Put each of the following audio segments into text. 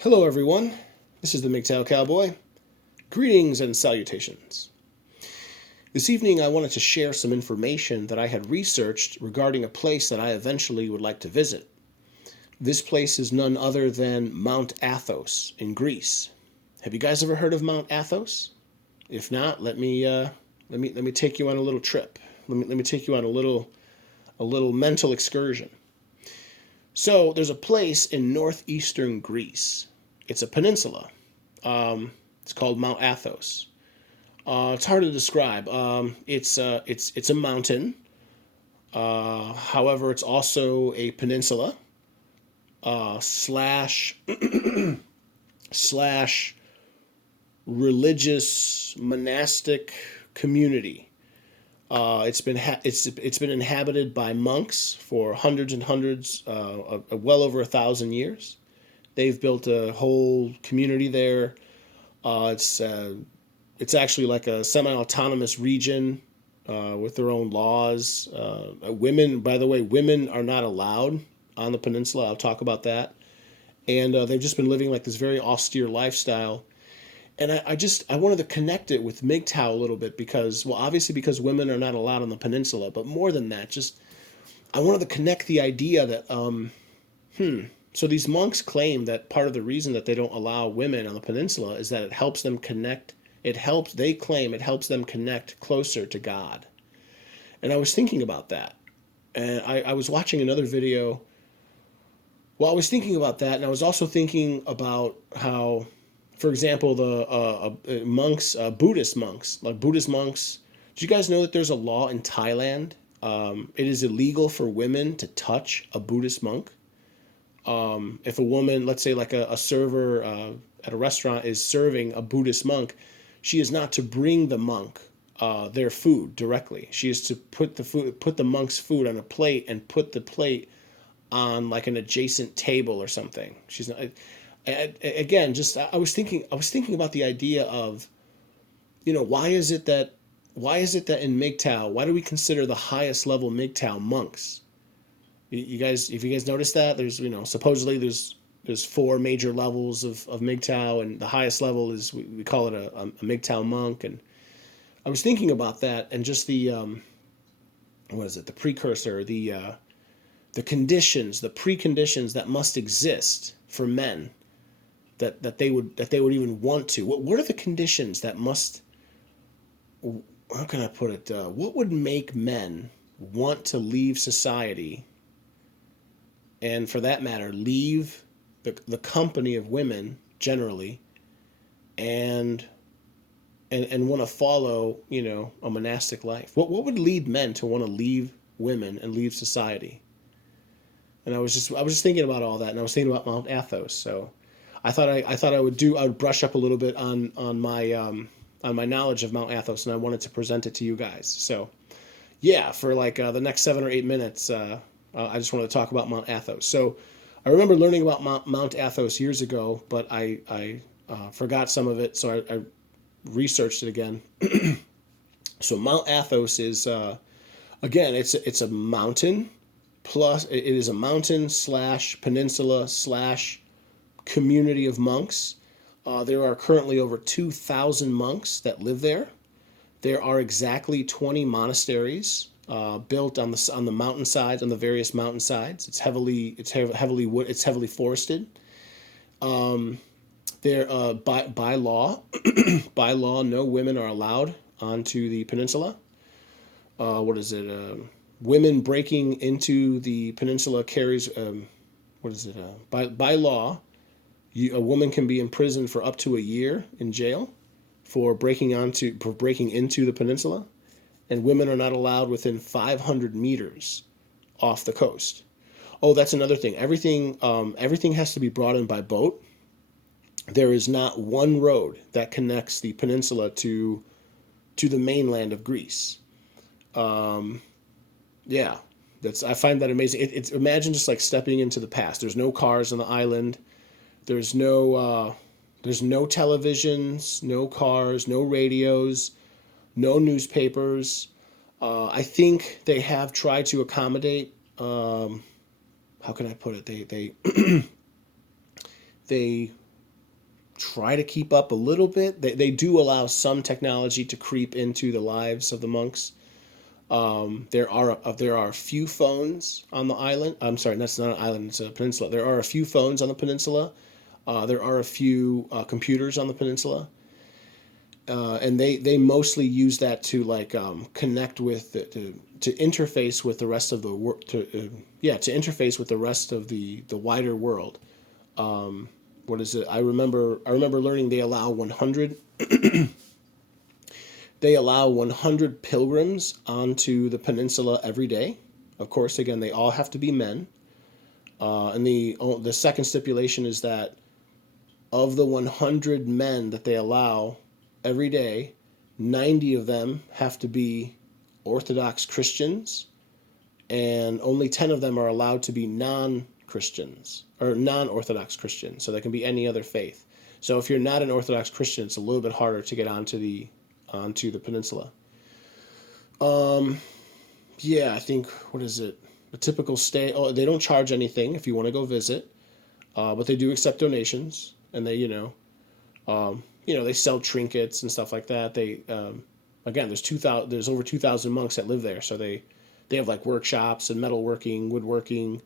Hello, everyone. This is the Mgtow Cowboy. Greetings and salutations. This evening, I wanted to share some information that I had researched regarding a place that I eventually would like to visit. This place is none other than Mount Athos in Greece. Have you guys ever heard of Mount Athos? If not, let me take you on a little trip. Let me take you on a little mental excursion. So there's a place in northeastern Greece. It's a peninsula. It's called Mount Athos. It's hard to describe. It's a mountain. However, it's also a peninsula slash religious monastic community. It's been inhabited by monks for hundreds and hundreds, well over 1,000 years. They've built a whole community there. Uh, it's uh, it's actually like a semi-autonomous region with their own laws. Women, by the way, women are not allowed on the peninsula. I'll talk about that. And they've just been living like this very austere lifestyle. And I wanted to connect it with Mgtow a little bit because, well, obviously because women are not allowed on the peninsula, but more than that, just I wanted to connect the idea that so these monks claim that part of the reason that they don't allow women on the peninsula is that it helps them connect. They claim it helps them connect closer to God. And I was thinking about that. And I was watching another video. Well, I was thinking about that, and I was also thinking about how, for example, the monks, Buddhist monks. Do you guys know that there's a law in Thailand? It is illegal for women to touch a Buddhist monk. If a woman, let's say like a server at a restaurant is serving a Buddhist monk, she is not to bring the monk their food directly. She is to put the monk's food on a plate and put the plate on like an adjacent table or something. She's not. Again, just I was thinking about the idea of, why is it that in Mgtow, why do we consider the highest level Mgtow monks? You guys, if you guys notice that, there's, supposedly there's four major levels of Mgtow, and the highest level is we call it a Mgtow monk. And I was thinking about that, and just the what is it, the precursor, the conditions, the preconditions that must exist for men that they would even want to. What are the conditions that must? How can I put it? What would make men want to leave society, and for that matter, leave the company of women generally, and and want to follow, a monastic life? What would lead men to want to leave women and leave society? And I was just thinking about all that, and I was thinking about Mount Athos. So I thought I would brush up a little bit on my knowledge of Mount Athos, and I wanted to present it to you guys. So yeah, for like the next 7 or 8 minutes, I just wanted to talk about Mount Athos. So I remember learning about Mount Athos years ago, but I forgot some of it, so I researched it again. So Mount Athos is again, it's a mountain, plus it is a mountain slash peninsula slash community of monks. There are currently over 2,000 monks that live there. There are exactly 20 monasteries built on the mountainsides, on the various mountainsides. It's heavily forested. There by law, by law, no women are allowed onto the peninsula. What is it? Women breaking into the peninsula carries, what is it? By law, a woman can be imprisoned for up to a year in jail for breaking into the peninsula, and women are not allowed within 500 meters off the coast. Oh, that's another thing. Everything has to be brought in by boat. There is not one road that connects the peninsula to the mainland of Greece. Yeah, I find that amazing. It's imagine just like stepping into the past. There's no cars on the island. There's no televisions, no cars, no radios, no newspapers. I think they have tried to accommodate. How can I put it? They try to keep up a little bit. They do allow some technology to creep into the lives of the monks. There are a few phones on the island. I'm sorry, that's not an island; it's a peninsula. There are a few phones on the peninsula. There are a few computers on the peninsula, and they mostly use that to like connect with to interface with the rest of the world. To interface with the rest of the wider world. What is it? I remember learning they allow 100 pilgrims onto the peninsula every day. Of course, again, they all have to be men. And the second stipulation is that of the 100 men that they allow every day, 90 of them have to be Orthodox Christians, and only 10 of them are allowed to be non-Christians or non-Orthodox Christians. So they can be any other faith. So if you're not an Orthodox Christian, it's a little bit harder to get onto the peninsula. Um, yeah, I think what is it? A typical stay. Oh, they don't charge anything if you want to go visit, but they do accept donations, and they sell trinkets and stuff like that. Again, there's over 2,000 monks that live there, so they have like workshops and metalworking, woodworking.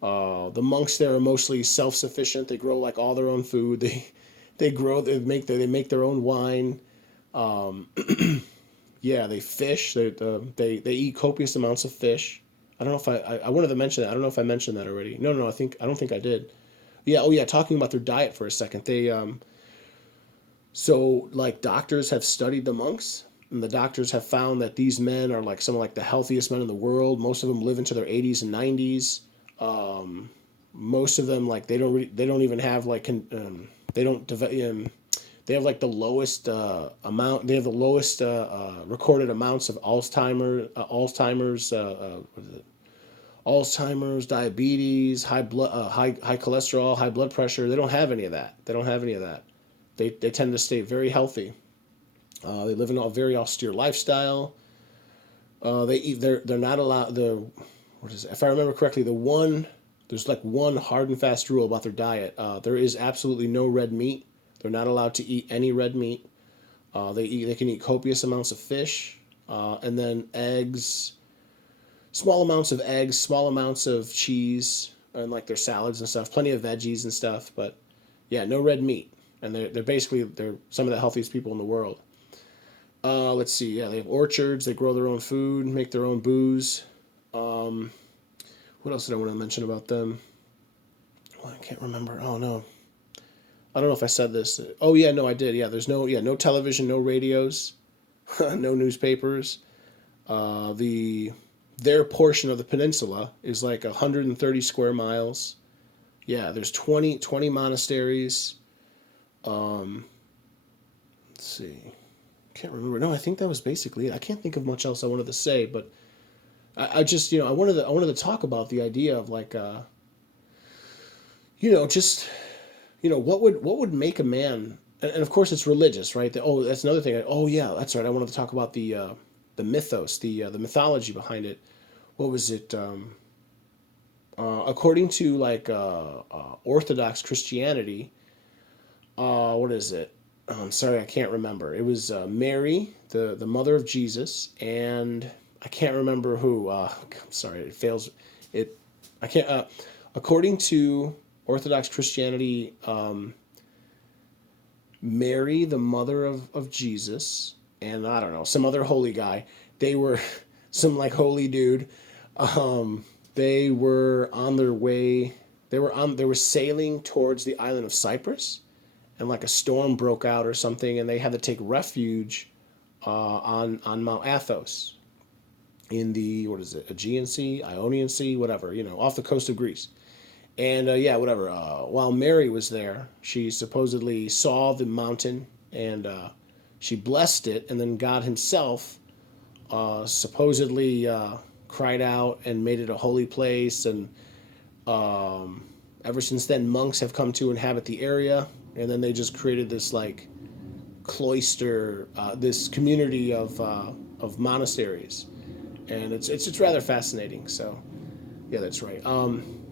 The monks there are mostly self-sufficient. They grow like all their own food. They make their own wine. Um, yeah, they fish. They eat copious amounts of fish. I don't know if I wanted to mention that. I don't know if I mentioned that already. No, no, I don't think I did. Yeah. Oh, yeah. Talking about their diet for a second. So like doctors have studied the monks, and the doctors have found that these men are like some of like the healthiest men in the world. Most of them live into their 80s and 90s. Um, Most of them like they don't even have like they don't develop. They have like the lowest amount. They have the lowest recorded amounts of what is it? Alzheimer's, diabetes, high cholesterol, high blood pressure. They don't have any of that. They don't have any of that. They tend to stay very healthy. They live in a very austere lifestyle. They eat. They're not allowed. What is it? If I remember correctly, there's like one hard and fast rule about their diet. There is absolutely no red meat. They're not allowed to eat any red meat. They can eat copious amounts of fish, and then eggs, small amounts of cheese, and like their salads and stuff. Plenty of veggies and stuff, but yeah, no red meat. And they're some of the healthiest people in the world. Let's see. Yeah, they have orchards. They grow their own food, make their own booze. Um, what else did I want to mention about them? Well, I can't remember. Oh no, I don't know if I said this. Oh yeah, no, I did. Yeah, no television, no radios, no newspapers. The Their portion of the peninsula is like 130 square miles. Yeah, there's 20 monasteries. Um, let's see. Can't remember. No, I think that was basically it. I can't think of much else I wanted to say, but I just I wanted to talk about the idea of like just what would make a man, and of course it's religious, right? Oh, that's another thing. Oh yeah, that's right. I wanted to talk about the mythos, the mythology behind it. What was it? According to like Orthodox Christianity, what is it? Oh, I'm sorry, I can't remember. It was Mary, the mother of Jesus, and I can't remember who. I'm sorry, it fails. It I can't. According to Orthodox Christianity, Mary, the mother of Jesus, and I don't know, some other holy guy. They were some like holy dude. They were on their way. They were sailing towards the island of Cyprus, and like a storm broke out or something, and they had to take refuge on Mount Athos in the what is it, Aegean Sea, Ionian Sea, whatever, off the coast of Greece. And yeah, whatever. While Mary was there, she supposedly saw the mountain, and she blessed it, and then God Himself supposedly cried out and made it a holy place. And ever since then, monks have come to inhabit the area, and then they just created this like cloister, this community of monasteries, and it's rather fascinating. So yeah, that's right.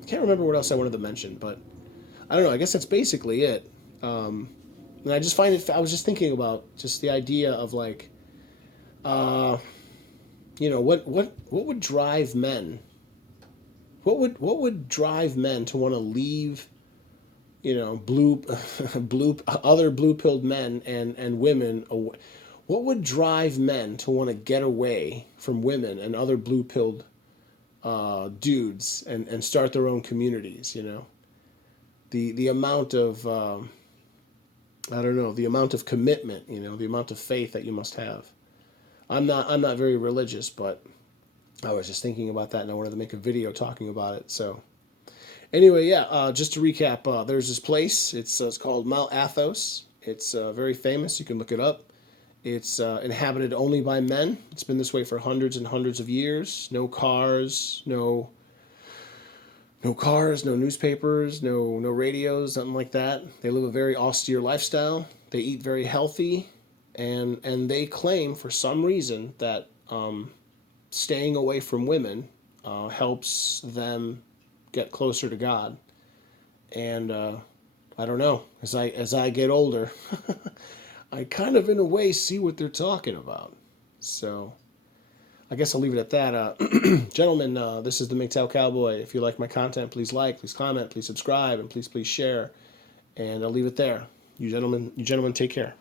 Can't remember what else I wanted to mention, but I don't know. I guess that's basically it. And I just find it. I was just thinking about just the idea of like, uh, what would drive men? What would drive men to want to leave, blue, blue, other blue pilled men and women? What would drive men to want to get away from women and other blue pilled dudes and start their own communities? The amount of I don't know, the amount of commitment, the amount of faith that you must have. I'm not very religious, but I was just thinking about that and I wanted to make a video talking about it. So anyway, yeah, just to recap, there's this place. It's called Mount Athos. It's very famous. You can look it up. It's inhabited only by men. It's been this way for hundreds and hundreds of years. No cars, no newspapers, no radios, nothing like that. They live a very austere lifestyle. They eat very healthy, and they claim for some reason that staying away from women helps them get closer to God. And I don't know. As I get older, I kind of in a way see what they're talking about. So I guess I'll leave it at that. Gentlemen, this is the Mgtow Cowboy. If you like my content, please like, please comment, please subscribe, and please share. And I'll leave it there. You gentlemen take care.